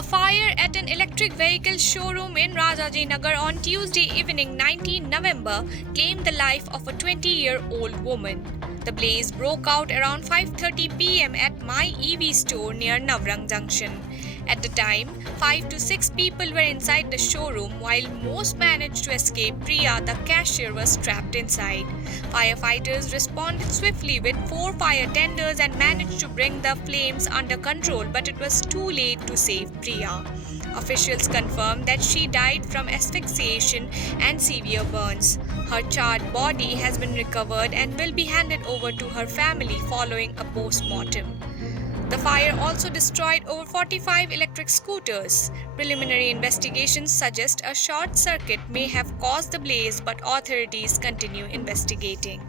A fire at an electric vehicle showroom in Rajajinagar on Tuesday evening 19 November claimed the life of a 20-year-old woman. The blaze broke out around 5:30 p.m. at My EV store near Navrang Junction. At the time, 5 to 6 people were inside the showroom while most managed to escape. Priya, the cashier, was trapped inside. Firefighters responded swiftly with 4 fire tenders and managed to bring the flames under control, but it was too late to save Priya. Officials confirmed that she died from asphyxiation and severe burns. Her charred body has been recovered and will be handed over to her family following a post-mortem. The fire also destroyed over 45 electric scooters. Preliminary investigations suggest a short circuit may have caused the blaze, but authorities continue investigating.